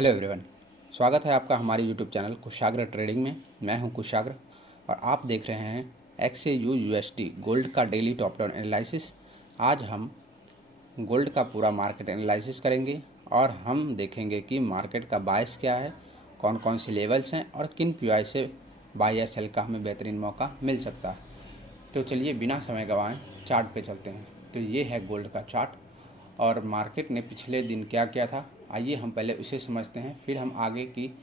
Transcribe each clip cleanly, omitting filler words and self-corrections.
Hello everyone, स्वागत है आपका हमारे यूट्यूब चैनल कुशाग्र ट्रेडिंग में। मैं हूं कुशाग्र और आप देख रहे हैं XAU USD गोल्ड का डेली टॉप डाउन एनालिसिस। आज हम गोल्ड का पूरा मार्केट एनालिसिस करेंगे और हम देखेंगे कि मार्केट का बायस क्या है, कौन कौन से लेवल्स हैं और किन PI से बाय या सेल का हमें बेहतरीन मौका मिल सकता है। तो चलिए बिना समय गंवाएं चार्ट पे चलते हैं। तो ये है गोल्ड का चार्ट और मार्केट ने पिछले दिन क्या किया था, आइए हम पहले उसे समझते हैं, फिर हम आगे की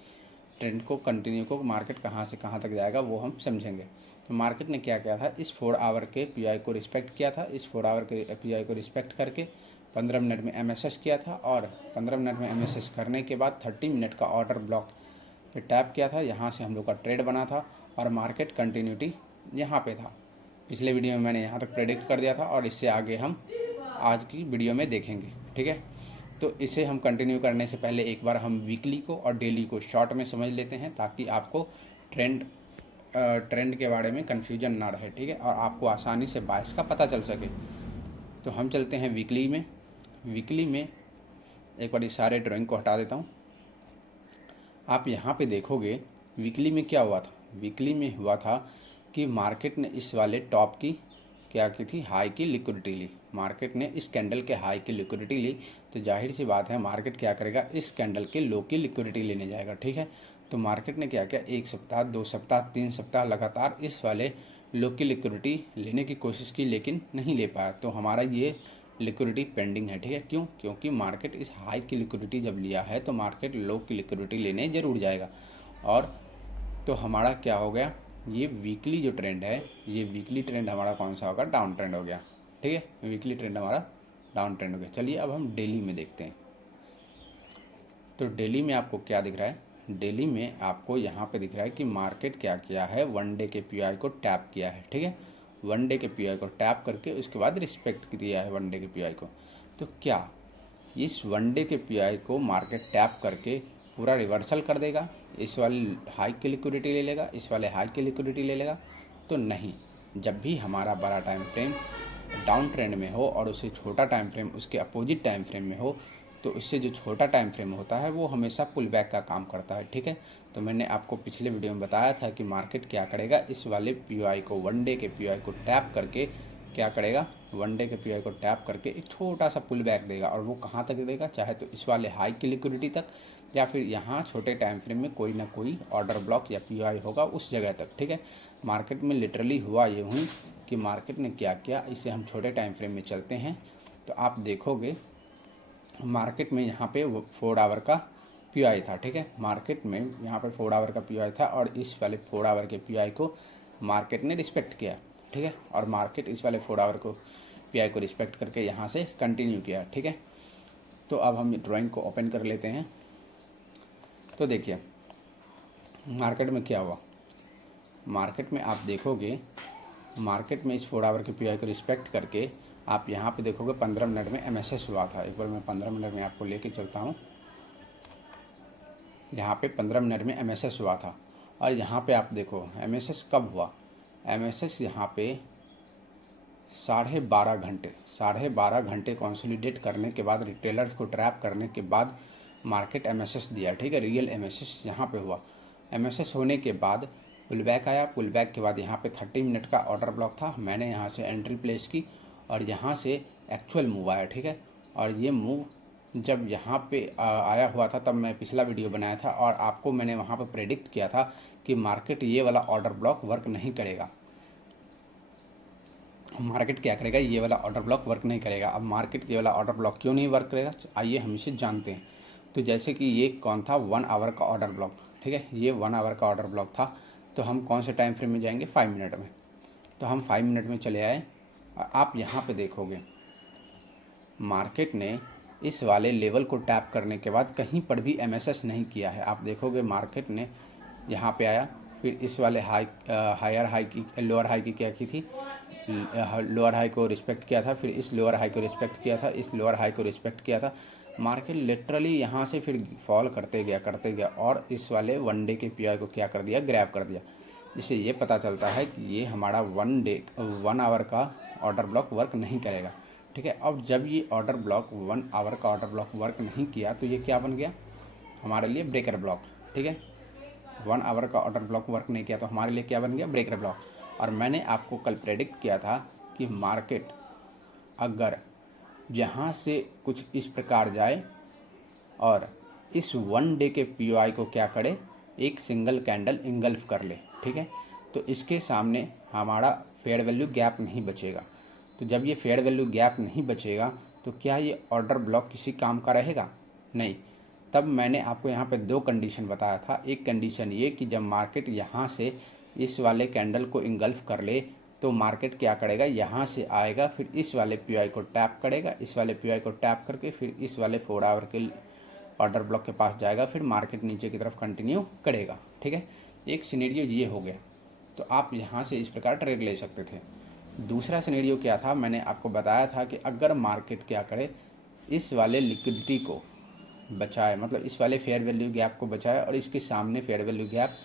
ट्रेंड को कंटिन्यू को मार्केट कहाँ से कहाँ तक जाएगा वो हम समझेंगे। तो मार्केट ने क्या किया था, इस 4 आवर के PI को रिस्पेक्ट किया था। इस 4 आवर के PI को रिस्पेक्ट करके 15 मिनट में MSS किया था और 15 मिनट में MSS करने के बाद 30 मिनट का ऑर्डर ब्लॉक पे टैप किया था। यहाँ से हम लोग का ट्रेड बना था और मार्केट कंटिन्यूटी यहाँ पे था। पिछले वीडियो में मैंने यहाँ तक प्रेडिक्ट कर दिया था और इससे आगे हम आज की वीडियो में देखेंगे। ठीक है, तो इसे हम कंटिन्यू करने से पहले एक बार हम वीकली को और डेली को शॉर्ट में समझ लेते हैं ताकि आपको ट्रेंड के बारे में कन्फ्यूजन ना रहे। ठीक है, और आपको आसानी से बायस का पता चल सके। तो हम चलते हैं वीकली में। वीकली में एक बार इस सारे ड्राइंग को हटा देता हूँ। आप यहाँ पे देखोगे वीकली में क्या हुआ था। वीकली में हुआ था कि मार्केट ने इस वाले टॉप की क्या की थी, हाई की लिक्विडिटी ली। मार्केट ने इस कैंडल के हाई की लिक्विडिटी ली, तो जाहिर सी बात है मार्केट क्या करेगा, इस कैंडल के लो की लिक्विडिटी लेने जाएगा। ठीक है, तो मार्केट ने क्या किया, 1 सप्ताह 2 सप्ताह 3 सप्ताह लगातार इस वाले लो की लिक्विडिटी लेने की कोशिश की लेकिन नहीं ले पाया। तो हमारा ये लिक्विडिटी पेंडिंग है। ठीक है, क्यों? क्योंकि मार्केट इस हाई की लिक्विडिटी जब लिया है तो मार्केट लो की लिक्विडिटी लेने ज़रूर जाएगा। और तो हमारा क्या हो गया, ये वीकली जो ट्रेंड है, ये वीकली ट्रेंड हमारा कौन सा होगा, डाउन ट्रेंड हो गया। ठीक है, वीकली ट्रेंड हमारा डाउन ट्रेंड हो गया। चलिए अब हम डेली में देखते हैं। तो डेली में आपको क्या दिख रहा है, डेली में आपको यहाँ पे दिख रहा है कि मार्केट क्या किया है, वन डे के PI को टैप किया है। ठीक है, वन डे के PI को टैप करके उसके बाद रिस्पेक्ट दिया है वन डे के PI को। तो क्या इस वन डे के PI को मार्केट टैप करके पूरा रिवर्सल कर देगा, इस वाले हाई की लिक्विडिटी ले लेगा, इस वाले हाई की लिक्विडिटी ले लेगा? तो नहीं। जब भी हमारा बड़ा टाइम फ्रेम डाउन ट्रेंड में हो और उससे छोटा टाइम फ्रेम उसके अपोजिट टाइम फ्रेम में हो, तो उससे जो छोटा टाइम फ्रेम होता है वो हमेशा पुल बैक का काम करता है। ठीक है, तो मैंने आपको पिछले वीडियो में बताया था कि मार्केट क्या करेगा, इस वाले PI को, वन डे के PI को टैप करके क्या करेगा, वन डे के PI को टैप करके एक छोटा सा पुल बैक देगा। और वो कहाँ तक देगा, चाहे तो इस वाले हाई की लिक्विडिटी तक या फिर यहाँ छोटे टाइम फ्रेम में कोई ना कोई ऑर्डर ब्लॉक या PI होगा उस जगह तक। ठीक है, मार्केट में लिटरली हुआ ये हुई कि मार्केट ने क्या किया, इसे हम छोटे टाइम फ्रेम में चलते हैं तो आप देखोगे मार्केट में यहाँ पे 4 आवर का PI था। ठीक है, मार्केट में यहाँ पे 4 आवर का PI था और इस वाले 4 आवर के PI को मार्केट ने रिस्पेक्ट किया। ठीक है, और मार्केट इस वाले 4 आवर को PI को रिस्पेक्ट करके यहाँ से कंटिन्यू किया। ठीक है, तो अब हम ड्राइंग को ओपन कर लेते हैं। तो देखिए मार्केट में क्या हुआ, मार्केट में आप देखोगे मार्केट में इस 4 आवर के PI को रिस्पेक्ट करके आप यहाँ पे देखोगे 15 मिनट में MSS हुआ था। एक बार मैं 15 मिनट में आपको लेके चलता हूँ। यहाँ पे 15 मिनट में MSS हुआ था और यहाँ पे आप देखो MSS कब हुआ, MSS यहाँ पे 12.5 घंटे कंसोलिडेट करने के बाद, रिटेलर्स को ट्रैप करने के बाद मार्केट MSS दिया। ठीक है, रियल MSS यहाँ पे हुआ। MSS होने के बाद पुल बैक आया, पुल बैक के बाद यहाँ पे 30 मिनट का ऑर्डर ब्लॉक था। मैंने यहाँ से एंट्री प्लेस की और यहाँ से एक्चुअल मूव आया। ठीक है, और ये मूव जब यहाँ पे आया हुआ था तब मैं पिछला वीडियो बनाया था और आपको मैंने वहाँ पे प्रेडिक्ट किया था कि मार्केट ये वाला ऑर्डर ब्लॉक वर्क नहीं करेगा। मार्केट क्या करेगा, ये वाला ऑर्डर ब्लॉक वर्क नहीं करेगा। अब मार्केट ये वाला ऑर्डर ब्लॉक क्यों नहीं वर्क करेगा, आइए हम इसे जानते हैं। तो जैसे कि ये कौन था, 1 आवर का ऑर्डर ब्लॉक। ठीक है, ये 1 आवर का ऑर्डर ब्लॉक था। तो हम कौन से टाइम फ्रेम में जाएंगे, 5 मिनट में। तो हम 5 मिनट में चले आए और आप यहाँ पे देखोगे मार्केट ने इस वाले लेवल को टैप करने के बाद कहीं पर भी MSS नहीं किया है। आप देखोगे मार्केट ने यहाँ पे आया, फिर इस वाले हायर हाई की, लोअर हाई की क्या की थी, लोअर हाई को रिस्पेक्ट किया था, फिर इस लोअर हाई को रिस्पेक्ट किया था, इस लोअर हाई को रिस्पेक्ट किया था। मार्केट लिटरली यहाँ से फिर फॉल करते गया और इस वाले वन डे के PI को क्या कर दिया, ग्रैब कर दिया। जिससे ये पता चलता है कि ये हमारा 1 आवर का ऑर्डर ब्लॉक वर्क नहीं करेगा। ठीक है, अब जब ये ऑर्डर ब्लॉक 1 आवर का ऑर्डर ब्लॉक वर्क नहीं किया तो ये क्या बन गया, हमारे लिए ब्रेकर ब्लॉक, ठीक है। 1 आवर का ऑर्डर ब्लॉक वर्क नहीं किया तो हमारे लिए क्या बन गया, ब्रेकर ब्लॉक। और मैंने आपको कल प्रेडिक्ट किया था कि मार्केट अगर यहाँ से कुछ इस प्रकार जाए और इस 1 डे के पीओआई को क्या करे, एक सिंगल कैंडल इंगल्फ कर ले, ठीक है, तो इसके सामने हमारा फेयर वैल्यू गैप नहीं बचेगा। तो जब ये फेयर वैल्यू गैप नहीं बचेगा तो क्या ये ऑर्डर ब्लॉक किसी काम का रहेगा, नहीं। तब मैंने आपको यहाँ पे 2 कंडीशन बताया था। एक कंडीशन ये कि जब मार्केट यहाँ से इस वाले कैंडल को इंगल्फ कर ले तो मार्केट क्या करेगा, यहाँ से आएगा, फिर इस वाले पीओआई को टैप करेगा, इस वाले पीओआई को टैप करके फिर इस वाले 4 आवर के ऑर्डर ब्लॉक के पास जाएगा, फिर मार्केट नीचे की तरफ कंटिन्यू करेगा, ठीक है। एक सिनेरियो ये हो गया, तो आप यहाँ से इस प्रकार ट्रेड ले सकते थे। दूसरा सिनेरियो क्या था, मैंने आपको बताया था कि अगर मार्केट क्या करे, इस वाले लिक्विडिटी को बचाए, मतलब इस वाले फेयर वैल्यू गैप को बचाए और इसके सामने फेयर वैल्यू गैप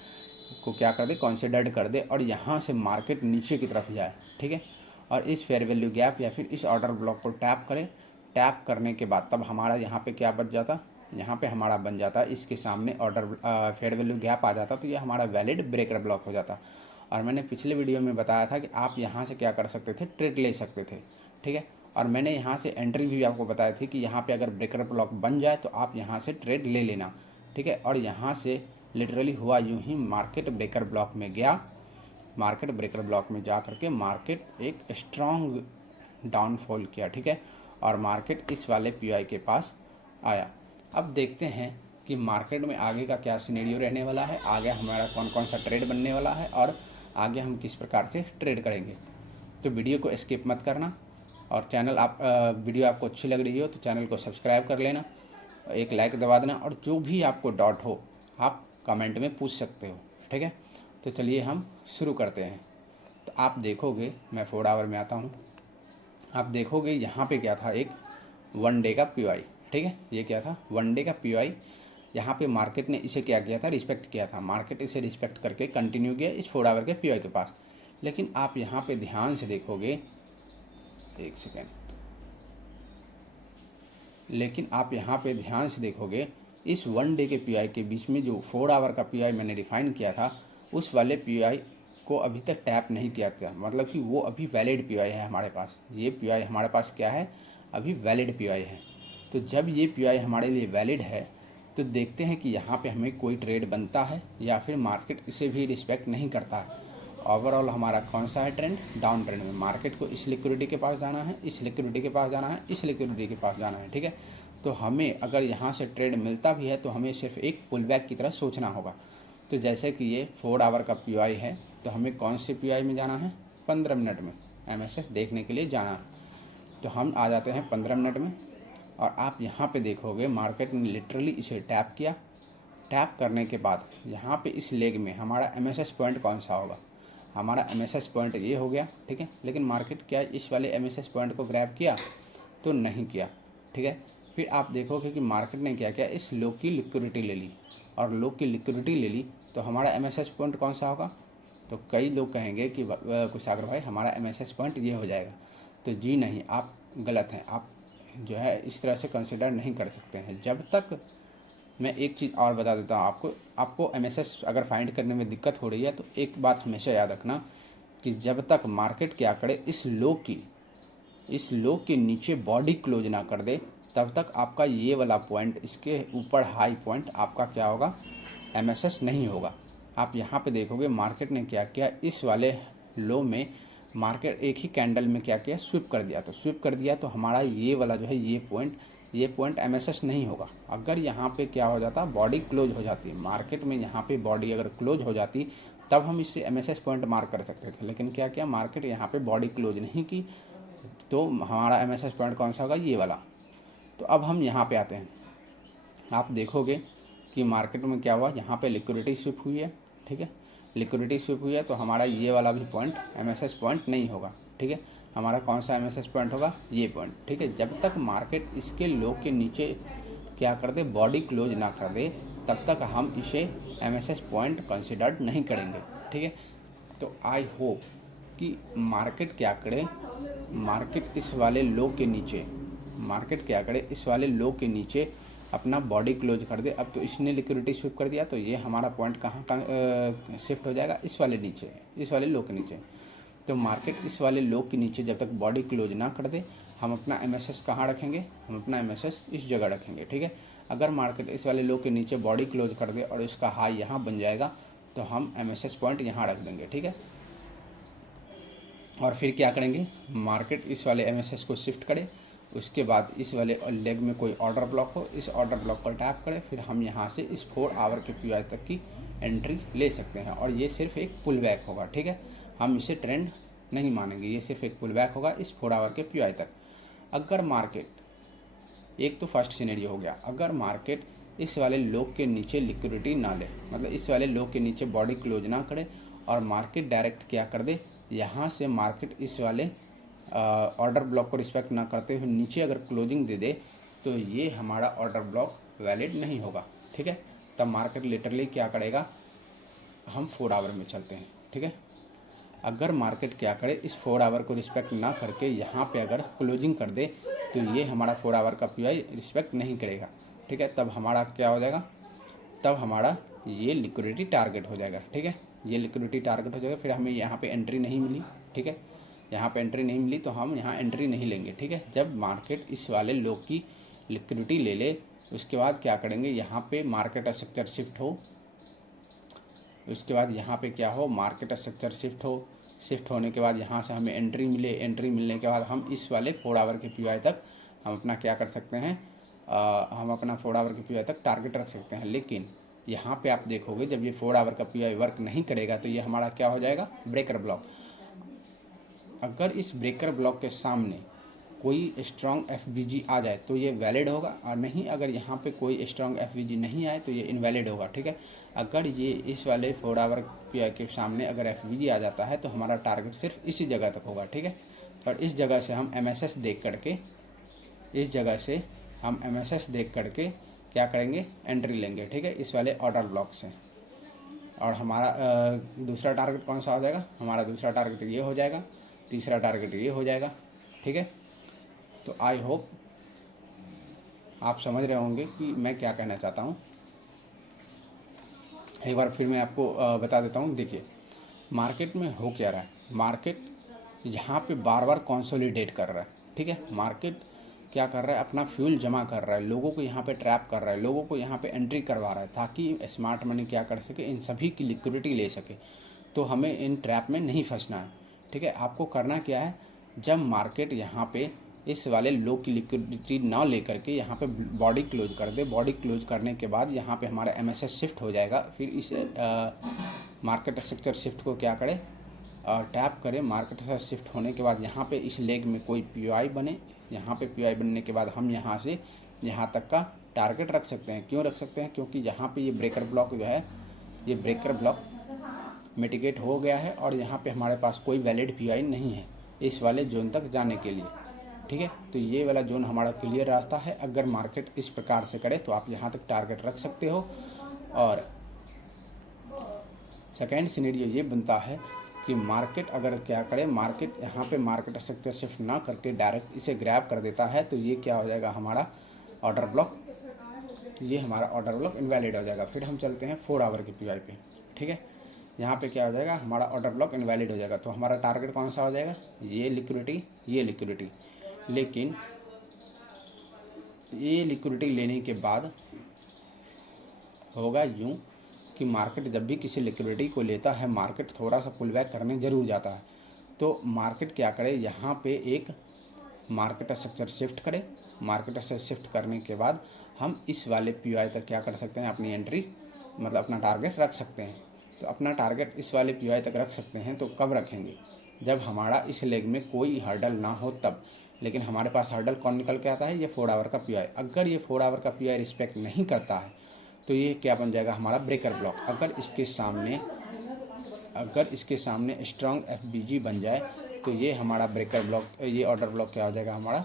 को क्या कर दे, कंसिडर्ड कर दे और यहाँ से मार्केट नीचे की तरफ जाए, ठीक है, और इस फेयर वैल्यू गैप या फिर इस ऑर्डर ब्लॉक को टैप करे। टैप करने के बाद तब हमारा यहाँ पे क्या बच जाता, यहाँ पे हमारा बन जाता इसके सामने ऑर्डर फेयर वैल्यू गैप आ जाता, तो ये हमारा वैलिड ब्रेकर ब्लॉक हो जाता। और मैंने पिछले वीडियो में बताया था कि आप यहाँ से क्या कर सकते थे, ट्रेड ले सकते थे, ठीक है। और मैंने यहाँ से एंट्री भी आपको बताई थी कि यहाँ पे अगर ब्रेकर ब्लॉक बन जाए तो आप यहाँ से ट्रेड ले लेना, ठीक है। और यहाँ से लिटरली हुआ यूँ ही, मार्केट ब्रेकर ब्लॉक में गया, मार्केट ब्रेकर ब्लॉक में जा करके मार्केट एक स्ट्रॉन्ग डाउनफॉल किया, ठीक है, और मार्केट इस वाले पीओआई के पास आया। अब देखते हैं कि मार्केट में आगे का क्या सिनेरियो रहने वाला है, आगे हमारा कौन कौन सा ट्रेड बनने वाला है और आगे हम किस प्रकार से ट्रेड करेंगे। तो वीडियो को स्किप मत करना और चैनल वीडियो आपको अच्छी लग रही हो तो चैनल को सब्सक्राइब कर लेना, एक लाइक दबा देना और जो भी आपको डाउट हो आप कमेंट में पूछ सकते हो, ठीक है। तो चलिए हम शुरू करते हैं। तो आप देखोगे, मैं 4 आवर में आता हूँ, आप देखोगे यहाँ पे क्या था, एक 1 डे का पीओआई, ठीक है, ये क्या था 1 डे का पीओआई। यहाँ पे मार्केट ने इसे क्या किया था, रिस्पेक्ट किया था, मार्केट इसे रिस्पेक्ट करके कंटिन्यू किया इस 4 आवर के पीओआई के पास। लेकिन आप यहाँ पे ध्यान से देखोगे, एक सेकेंड, लेकिन आप यहाँ पे ध्यान से देखोगे इस 1 डे के पीओआई के बीच में जो 4 आवर का पीओआई मैंने डिफाइन किया था, उस वाले पीओआई को अभी तक टैप नहीं किया था, मतलब कि वो अभी वैलिड पीओआई है हमारे पास। ये पीओआई हमारे पास क्या है, अभी वैलिड पीओआई है। तो जब ये पीओआई हमारे लिए वैलिड है तो देखते हैं कि यहाँ पे हमें कोई ट्रेड बनता है या फिर मार्केट इसे भी रिस्पेक्ट नहीं करता है। ओवरऑल हमारा कौन सा है ट्रेंड, डाउन ट्रेंड में। मार्केट को इस लिक्विडिटी के पास जाना है, इस लिक्विडिटी के पास जाना है, इस लिक्विडिटी के पास जाना है, ठीक है। तो हमें अगर यहाँ से ट्रेड मिलता भी है तो हमें सिर्फ एक पुल बैक की तरह सोचना होगा। तो जैसे कि ये 4 आवर का पीओआई है तो हमें कौन से पीओआई में जाना है, 15 मिनट में एमएसएस देखने के लिए जाना है। तो हम आ जाते हैं 15 मिनट में और आप यहाँ पे देखोगे मार्केट ने लिटरली इसे टैप किया। टैप करने के बाद यहाँ पे इस लेग में हमारा एमएसएस पॉइंट कौन सा होगा, हमारा एमएसएस पॉइंट ये हो गया, ठीक है। लेकिन मार्केट क्या इस वाले एमएसएस पॉइंट को ग्रैब किया, तो नहीं किया, ठीक है। फिर आप देखोगे कि मार्केट ने क्या किया, इस लो की लिक्विडिटी ले ली और लो की लिक्विडिटी ले ली तो हमारा एमएसएस पॉइंट कौन सा होगा। तो कई लोग कहेंगे कि कुशागर भाई हमारा एमएसएस पॉइंट ये हो जाएगा, तो जी नहीं, आप गलत हैं। आप जो है इस तरह से कंसिडर नहीं कर सकते हैं। जब तक, मैं एक चीज़ और बता देता हूँ आपको एमएसएस अगर फाइंड करने में दिक्कत हो रही है तो एक बात हमेशा याद रखना कि जब तक मार्केट क्या करे, इस लो के नीचे बॉडी क्लोज ना कर दे, तब तक आपका ये वाला पॉइंट, इसके ऊपर हाई पॉइंट आपका क्या होगा, एमएसएस नहीं होगा। आप यहाँ पे देखोगे मार्केट ने क्या किया, इस वाले लो में मार्केट एक ही कैंडल में क्या किया, स्विप कर दिया। तो स्विप कर दिया तो हमारा ये वाला जो है ये पॉइंट एमएसएस नहीं होगा। अगर यहाँ पे क्या हो जाता, बॉडी क्लोज हो जाती है मार्केट में, यहाँ पे बॉडी अगर क्लोज हो जाती तब हम इससे एमएसएस पॉइंट मार्क कर सकते थे। लेकिन क्या किया मार्केट, यहाँ पे बॉडी क्लोज नहीं की तो हमारा एमएसएस पॉइंट कौन सा होगा, ये वाला। तो अब हम यहाँ पे आते हैं, आप देखोगे कि मार्केट में क्या हुआ, यहाँ पे लिक्विडिटी स्विप हुई है, ठीक है, लिक्विडिटी स्विप हुई है तो हमारा ये वाला भी पॉइंट एमएसएस पॉइंट नहीं होगा, ठीक है। हमारा कौन सा एमएसएस पॉइंट होगा, ये पॉइंट, ठीक है। जब तक मार्केट इसके लो के नीचे क्या कर दे, बॉडी क्लोज ना कर दे, तब तक हम इसे एमएसएस पॉइंट कंसिडर्ड नहीं करेंगे, ठीक है। तो आई होप कि मार्केट क्या करे, मार्केट इस वाले लो के नीचे अपना बॉडी क्लोज कर दे। अब तो इसने लिक्विडिटी स्विप कर दिया, तो ये हमारा पॉइंट कहाँ शिफ्ट हो जाएगा, इस वाले नीचे, इस वाले लो के नीचे। तो मार्केट इस वाले लो के नीचे जब तक बॉडी क्लोज ना कर दे, हम अपना MSS कहाँ रखेंगे, हम अपना MSS इस जगह रखेंगे, ठीक है। अगर मार्केट इस वाले लो के नीचे बॉडी क्लोज कर दे और इसका हाई यहाँ बन जाएगा, तो हम MSS पॉइंट यहाँ रख देंगे, ठीक है। और फिर क्या करेंगे, मार्केट इस वाले MSS को शिफ्ट करे, उसके बाद इस वाले लेग में कोई ऑर्डर ब्लॉक हो, इस ऑर्डर ब्लॉक पर टैप करें, फिर हम यहाँ से इस 4 आवर के PI तक की एंट्री ले सकते हैं। और ये सिर्फ एक पुल बैक होगा, ठीक है, हम इसे ट्रेंड नहीं मानेंगे, ये सिर्फ एक पुल बैक होगा इस 4 आवर के PI तक। अगर मार्केट, एक तो फर्स्ट सिनेरियो हो गया, अगर मार्केट इस वाले लो के नीचे लिक्विडिटी ना ले, मतलब इस वाले लो के नीचे बॉडी क्लोज ना करे और मार्केट डायरेक्ट क्या कर दे, यहाँ से मार्केट इस वाले ऑर्डर ब्लॉक को रिस्पेक्ट ना करते हुए नीचे अगर क्लोजिंग दे दे, तो ये हमारा ऑर्डर ब्लॉक वैलिड नहीं होगा, ठीक है। तब मार्केट लिटरली क्या करेगा, हम 4 आवर में चलते हैं, ठीक है। अगर मार्केट क्या करे, इस 4 आवर को रिस्पेक्ट ना करके यहाँ पे अगर क्लोजिंग कर दे, तो ये हमारा 4 आवर का PI रिस्पेक्ट नहीं करेगा, ठीक है। तब हमारा क्या हो जाएगा, तब हमारा ये लिक्विडिटी टारगेट हो जाएगा, ठीक है, ये लिक्विडिटी टारगेट हो जाएगा। फिर हमें यहाँ पे एंट्री नहीं मिली, ठीक है, यहाँ पे एंट्री नहीं मिली तो हम यहाँ एंट्री नहीं लेंगे, ठीक है। जब मार्केट इस वाले लो की लिक्विडिटी ले ले, उसके बाद क्या करेंगे, यहाँ पे मार्केट स्ट्रक्चर शिफ्ट हो, उसके बाद यहाँ पे क्या हो, मार्केट स्ट्रक्चर शिफ्ट होने के बाद यहाँ से हमें एंट्री मिले, एंट्री मिलने के बाद हम इस वाले 4 आवर के PI तक हम अपना क्या कर सकते हैं, हम अपना 4 आवर के PI तक टारगेट रख सकते हैं। लेकिन यहाँ पे आप देखोगे, जब ये 4 आवर का PI वर्क नहीं करेगा, तो ये हमारा क्या हो जाएगा, ब्रेकर ब्लॉक। अगर इस ब्रेकर ब्लॉक के सामने कोई स्ट्रॉन्ग FVG आ जाए तो ये वैलिड होगा, और नहीं अगर यहाँ पे कोई स्ट्रॉन्ग FVG नहीं आए तो ये इनवैलिड होगा, ठीक है। अगर ये इस वाले 4 आवर PI के सामने अगर FVG आ जाता है, तो हमारा टारगेट सिर्फ इसी जगह तक होगा, ठीक है। और इस जगह से हम MSS देख करके, इस जगह से हम MSS देख करके क्या करेंगे, एंट्री लेंगे, ठीक है, इस वाले ऑर्डर ब्लॉक से। और हमारा दूसरा टारगेट कौन सा हो जाएगा, हमारा दूसरा टारगेट ये हो जाएगा, तीसरा टारगेट ये हो जाएगा, ठीक है। तो आई होप आप समझ रहे होंगे कि मैं क्या कहना चाहता हूँ। एक बार फिर मैं आपको बता देता हूँ। देखिए मार्केट में हो क्या रहा है, मार्केट यहाँ पे बार बार कंसोलिडेट कर रहा है, ठीक है। मार्केट क्या कर रहा है, अपना फ्यूल जमा कर रहा है, लोगों को यहाँ पे ट्रैप कर रहा है, लोगों को यहाँ पे एंट्री करवा रहा है, ताकि स्मार्ट मनी क्या कर सके, इन सभी की लिक्विडिटी ले सके। तो हमें इन ट्रैप में नहीं फंसना है, ठीक है। आपको करना क्या है, जब मार्केट यहाँ पे इस वाले लो की लिक्विडिटी ना लेकर के यहाँ पे बॉडी क्लोज कर दे, बॉडी क्लोज करने के बाद यहाँ पे हमारा MSS शिफ्ट हो जाएगा। फिर इस मार्केट स्ट्रक्चर शिफ्ट को क्या करे, टैप करें। मार्केट स्ट्रक्चर शिफ्ट होने के बाद यहाँ पे इस लेग में कोई PI बने, यहाँ पे PI बनने के बाद हम यहाँ से यहाँ तक का टारगेट रख सकते हैं। क्यों रख सकते हैं, क्योंकि यहाँ पे ये ब्रेकर ब्लॉक जो है, ये ब्रेकर ब्लॉक मिटिगेट हो गया है और यहाँ पे हमारे पास कोई वैलिड PI नहीं है इस वाले जोन तक जाने के लिए, ठीक है। तो ये वाला जोन हमारा क्लियर रास्ता है। अगर मार्केट इस प्रकार से करे तो आप यहाँ तक टारगेट रख सकते हो। और सेकेंड सिनेरियो ये बनता है कि मार्केट अगर क्या करे, मार्केट यहाँ पे मार्केट स्ट्रक्चर शिफ्ट ना करके डायरेक्ट इसे ग्रैब कर देता है, तो ये क्या हो जाएगा, हमारा ऑर्डर ब्लॉक, ये हमारा ऑर्डर ब्लॉक इनवैलिड हो जाएगा। फिर हम चलते हैं 4 आवर के PI पे, ठीक है। यहाँ पे क्या हो जाएगा, हमारा ऑर्डर ब्लॉक इनवैलिड हो जाएगा। तो हमारा टारगेट कौन सा हो जाएगा, ये लिक्विडिटी, ये लिक्विडिटी। लेकिन ये लिक्विडिटी लेने के बाद होगा यूँ कि मार्केट जब भी किसी लिक्विडिटी को लेता है, मार्केट थोड़ा सा पुल बैक करने ज़रूर जाता है। तो मार्केट क्या करे, यहाँ पे एक मार्केट स्ट्रक्चर शिफ्ट करे, मार्केट स्ट्रक्चर शिफ्ट करने के बाद हम इस वाले PI तक क्या कर सकते हैं, अपनी एंट्री मतलब अपना टारगेट रख सकते हैं। तो अपना टारगेट इस वाले PI तक रख सकते हैं। तो कब रखेंगे, जब हमारा इस लेग में कोई हर्डल ना हो तब। लेकिन हमारे पास हर्डल कौन निकल के आता है, ये 4 आवर का PI। अगर ये 4 आवर का PI रिस्पेक्ट नहीं करता है तो ये क्या बन जाएगा, हमारा ब्रेकर ब्लॉक। अगर इसके सामने स्ट्रॉन्ग FVG बन जाए तो ये हमारा ब्रेकर ब्लॉक, ये ऑर्डर ब्लॉक क्या हो जाएगा, हमारा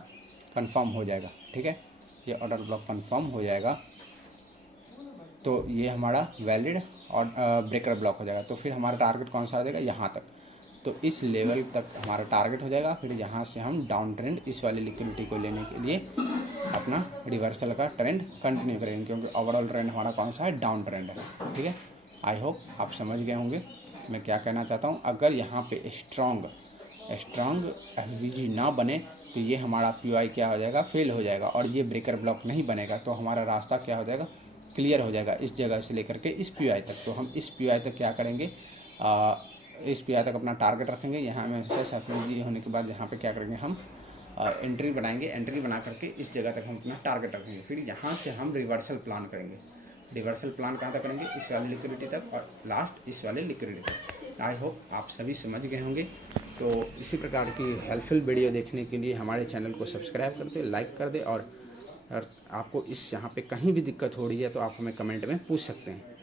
कंफर्म हो जाएगा, ठीक है। ये ऑर्डर ब्लॉक कंफर्म हो जाएगा तो ये हमारा वैलिड और ब्रेकर ब्लॉक हो जाएगा। तो फिर हमारा टारगेट कौन सा हो जाएगा, यहाँ तक। तो इस लेवल तक हमारा टारगेट हो जाएगा। फिर यहाँ से हम डाउन ट्रेंड इस वाली लिक्विडिटी को लेने के लिए अपना रिवर्सल का ट्रेंड कंटिन्यू करेंगे, क्योंकि ओवरऑल ट्रेंड हमारा कौन सा है, डाउन ट्रेंड है। ठीक है, आई होप आप समझ गए होंगे मैं क्या कहना चाहता हूँ। अगर यहाँ पे स्ट्रॉन्ग एसवीजी ना बने तो ये हमारा पीओआई क्या हो जाएगा, फेल हो जाएगा, और ये ब्रेकर ब्लॉक नहीं बनेगा तो हमारा रास्ता क्या हो जाएगा, क्लियर हो जाएगा इस जगह से लेकर के इस पीओआई तक। तो हम इस पीओआई तक क्या करेंगे, इस पीओआई तक अपना टारगेट रखेंगे। यहाँ में से एसवीजी होने के बाद यहाँ पे क्या करेंगे, हम एंट्री बनाएंगे, एंट्री बना करके इस जगह तक हम अपना टारगेट रखेंगे। फिर यहाँ से हम रिवर्सल प्लान करेंगे। रिवर्सल प्लान कहाँ तक करेंगे, इस वाले लिक्विडिटी तक, और लास्ट इस वाले लिक्विडिटी तक। आई होप आप सभी समझ गए होंगे। तो इसी प्रकार की हेल्पफुल वीडियो देखने के लिए हमारे चैनल को सब्सक्राइब कर दे, लाइक कर दे, और आपको इस यहाँ पे कहीं भी दिक्कत हो रही है तो आप हमें कमेंट में पूछ सकते हैं।